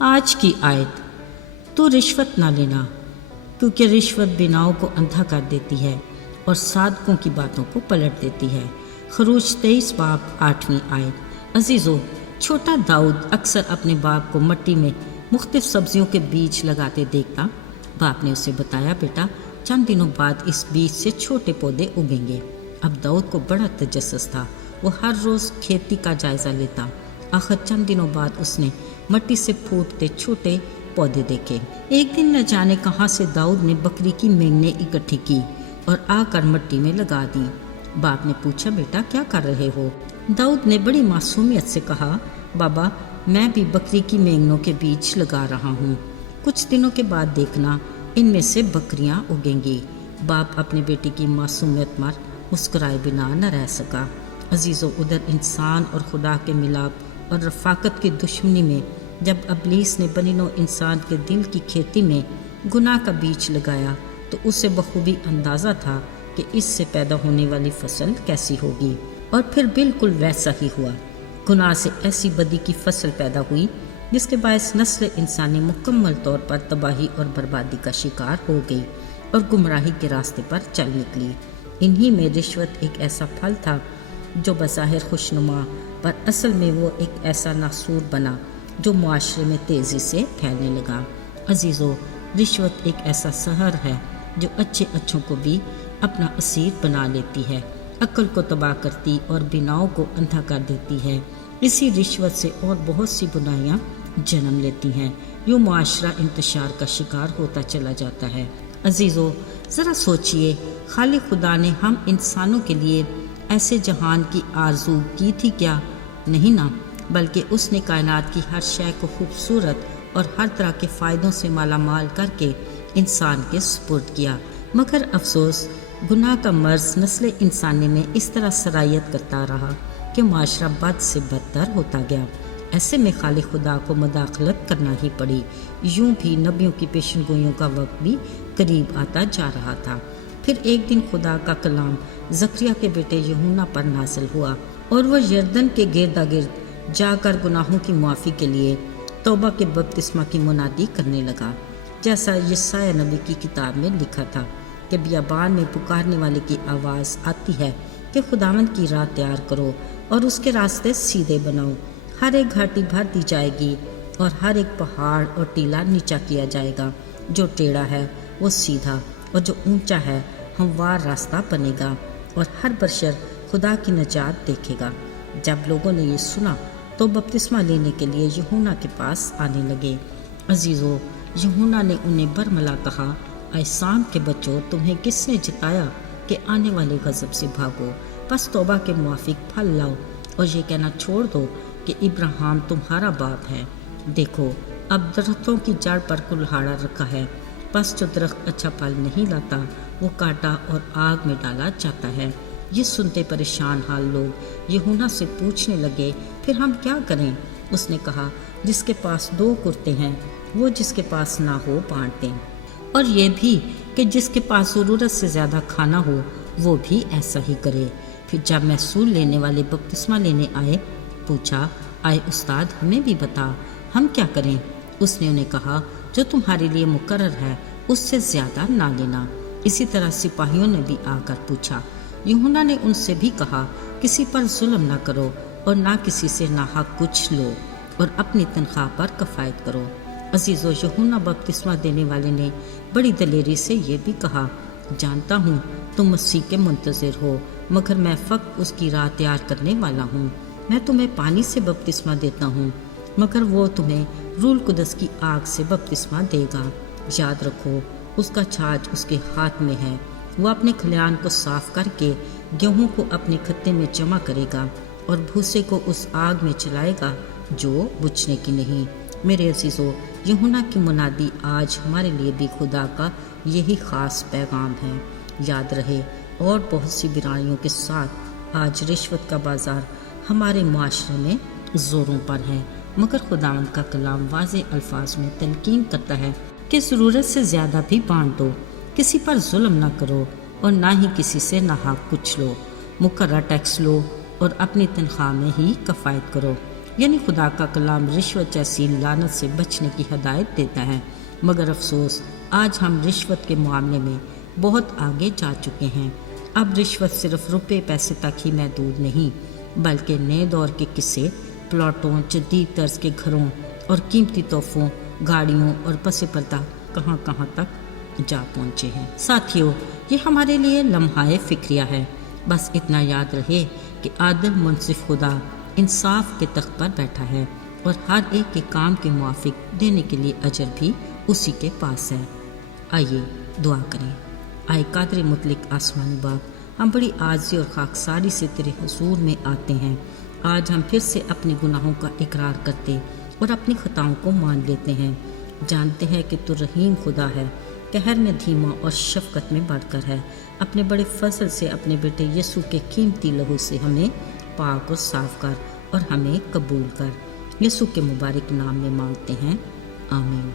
آج کی آیت، تو رشوت نہ لینا کیونکہ رشوت بیناؤں کو اندھا کر دیتی ہے اور صادقوں کی باتوں کو پلٹ دیتی ہے۔ خروج 23 باب 8ویں آیت۔ عزیزو، چھوٹا داؤد اکثر اپنے باپ کو مٹی میں مختلف سبزیوں کے بیج لگاتے دیکھتا۔ باپ نے اسے بتایا، بیٹا چند دنوں بعد اس بیج سے چھوٹے پودے اگیں گے۔ اب داؤد کو بڑا تجسس تھا، وہ ہر روز کھیتی کا جائزہ لیتا۔ آخر چند دنوں بعد اس نے مٹی سے پھوٹتے چھوٹے پودے دیکھے۔ ایک دن نہ جانے کہاں سے داؤد نے بکری کی مینگنے اکٹھی کی اور آ کر مٹی میں لگا دی۔ باپ نے پوچھا، بیٹا کیا کر رہے ہو؟ داؤد نے بڑی معصومیت سے کہا، بابا میں بھی بکری کی مینگنوں کے بیج لگا رہا ہوں، کچھ دنوں کے بعد دیکھنا ان میں سے بکریاں اگیں گی۔ باپ اپنے بیٹے کی معصومیت پر مسکرائے بنا نہ رہ سکا۔ عزیزو، ادھر انسان اور خدا کے ملاپ اور رفاقت کی دشمنی میں جب ابلیس نے بنی نوع انسان کے دل کی کھیتی میں گناہ کا بیج لگایا تو اسے بخوبی اندازہ تھا کہ اس سے پیدا ہونے والی فصل کیسی ہوگی، اور پھر بالکل ویسا ہی ہوا۔ گناہ سے ایسی بدی کی فصل پیدا ہوئی جس کے باعث نسل انسانی مکمل طور پر تباہی اور بربادی کا شکار ہو گئی اور گمراہی کے راستے پر چل نکلی۔ انہی میں رشوت ایک ایسا پھل تھا جو بظاہر خوشنما پر اصل میں وہ ایک ایسا ناسور بنا جو معاشرے میں تیزی سے پھیلنے لگا۔ عزیزو، رشوت ایک ایسا سحر ہے جو اچھوں کو بھی اپنا اسیر بنا لیتی ہے، عقل کو تباہ کرتی اور بیناؤں کو اندھا کر دیتی ہے۔ اسی رشوت سے اور بہت سی برائیاں جنم لیتی ہیں، یوں معاشرہ انتشار کا شکار ہوتا چلا جاتا ہے۔ عزیزو، ذرا سوچئے، خالق خدا نے ہم انسانوں کے لیے ایسے جہان کی آرزو کی تھی کیا؟ نہیں نا، بلکہ اس نے کائنات کی ہر شے کو خوبصورت اور ہر طرح کے فائدوں سے مالا مال کر کے انسان کے سپرد کیا، مگر افسوس گناہ کا مرض نسل انسانی میں اس طرح سرایت کرتا رہا کہ معاشرہ بد سے بدتر ہوتا گیا۔ ایسے میں خالق خدا کو مداخلت کرنا ہی پڑی۔ یوں بھی نبیوں کی پیشن گوئیوں کا وقت بھی قریب آتا جا رہا تھا۔ پھر ایک دن خدا کا کلام زکریا کے بیٹے یحونا پر نازل ہوا اور وہ یردن کے گردا گرد جا کر گناہوں کی معافی کے لیے توبہ کے بپتسمہ کی منادی کرنے لگا، جیسا یسایہ نبی کی کتاب میں لکھا تھا کہ بیابان میں پکارنے والے کی آواز آتی ہے کہ خداوند کی راہ تیار کرو اور اس کے راستے سیدھے بناؤ۔ ہر ایک گھاٹی بھر دی جائے گی اور ہر ایک پہاڑ اور ٹیلا نیچا کیا جائے گا، جو ٹیڑھا ہے وہ سیدھا اور جو اونچا ہے ہموار راستہ بنے گا، اور ہر بشر خدا کی نجات دیکھے گا۔ جب لوگوں نے یہ سنا تو بپتسمہ لینے کے لیے یحونا کے پاس آنے لگے۔ عزیزو، یحونا نے انہیں برملا کہا، اے سام کے بچوں، تمہیں کس نے جتایا کہ آنے والے غضب سے بھاگو؟ پس توبہ کے موافق پھل لاؤ اور یہ کہنا چھوڑ دو کہ ابراہیم تمہارا باپ ہے۔ دیکھو، اب درختوں کی جڑ پر کلہاڑا رکھا ہے، پس جو درخت اچھا پھل نہیں لاتا وہ کاٹا اور آگ میں ڈالا جاتا ہے۔ یہ سنتے پریشان حال لوگ یحونا سے پوچھنے لگے، پھر ہم کیا کریں؟ اس نے کہا، جس کے پاس 2 کرتے ہیں وہ جس کے پاس نہ ہو بانٹ دیں، اور یہ بھی کہ جس کے پاس ضرورت سے زیادہ کھانا ہو وہ بھی ایسا ہی کرے۔ پھر جب محصول لینے والے بپتسمہ لینے آئے، پوچھا، آئے استاد ہمیں بھی بتا، ہم کیا کریں؟ اس نے انہیں کہا، جو تمہارے لیے مقرر ہے اس سے زیادہ نہ لینا۔ اسی طرح سپاہیوں نے بھی آ کر پوچھا۔ یحونا نے ان سے بھی کہا، کسی پر ظلم نہ کرو اور نہ کسی سے ناحق کچھ لو، اور اپنی تنخواہ پر کفایت کرو۔ عزیزو، یحونا بپتسمہ دینے والے نے بڑی دلیری سے یہ بھی کہا، جانتا ہوں تم مسیح کے منتظر ہو، مگر میں فقط اس کی راہ تیار کرنے والا ہوں۔ میں تمہیں پانی سے بپتسمہ دیتا ہوں، مگر وہ تمہیں روح القدس کی آگ سے بپتسمہ دے گا۔ یاد رکھو، اس کا چھاج اس کے ہاتھ میں ہے، وہ اپنے کھلیان کو صاف کر کے گیہوں کو اپنے کھتے میں جمع کرے گا اور بھوسے کو اس آگ میں چلائے گا جو بجھنے کی نہیں۔ میرے عزیزو، یحونا کی منادی آج ہمارے لیے بھی خدا کا یہی خاص پیغام ہے۔ یاد رہے، اور بہت سی برائیوں کے ساتھ آج رشوت کا بازار ہمارے معاشرے میں زوروں پر ہے، مگر خداوند کا کلام واضح الفاظ میں تلقین کرتا ہے کہ ضرورت سے زیادہ بھی بانٹ دو، کسی پر ظلم نہ کرو اور نہ ہی کسی سے ناحق کچھ لو، مقررہ ٹیکس لو اور اپنی تنخواہ میں ہی کفایت کرو، یعنی خدا کا کلام رشوت جیسی لعنت سے بچنے کی ہدایت دیتا ہے، مگر افسوس آج ہم رشوت کے معاملے میں بہت آگے جا چکے ہیں۔ اب رشوت صرف روپے پیسے تک ہی محدود نہیں، بلکہ نئے دور کے قصے، پلاٹوں، جدید طرز کے گھروں اور قیمتی تحفوں، گاڑیوں اور پس پردہ کہاں کہاں تک جا پہنچے ہیں۔ ساتھیو، یہ ہمارے لیے لمحہ فکریہ ہے۔ بس اتنا یاد رہے کہ عادل منصف خدا انصاف کے تخت پر بیٹھا ہے اور ہر ایک کے کام کے موافق دینے کے لیے اجر بھی اسی کے پاس ہے۔ آئیے دعا کریں۔ آئے قادر مطلق آسمانی باپ، ہم بڑی عاجزی اور خاکساری سے تیرے حضور میں آتے ہیں۔ آج ہم پھر سے اپنے گناہوں کا اقرار کرتے اور اپنی خطاؤں کو مان لیتے ہیں۔ جانتے ہیں کہ تو رحیم خدا ہے، قہر میں دھیما اور شفقت میں بڑھ کر ہے۔ اپنے بڑے فضل سے اپنے بیٹے یسوع کے قیمتی لہو سے ہمیں پاک اور صاف کر اور ہمیں قبول کر۔ یسوع کے مبارک نام میں مانگتے ہیں، آمین۔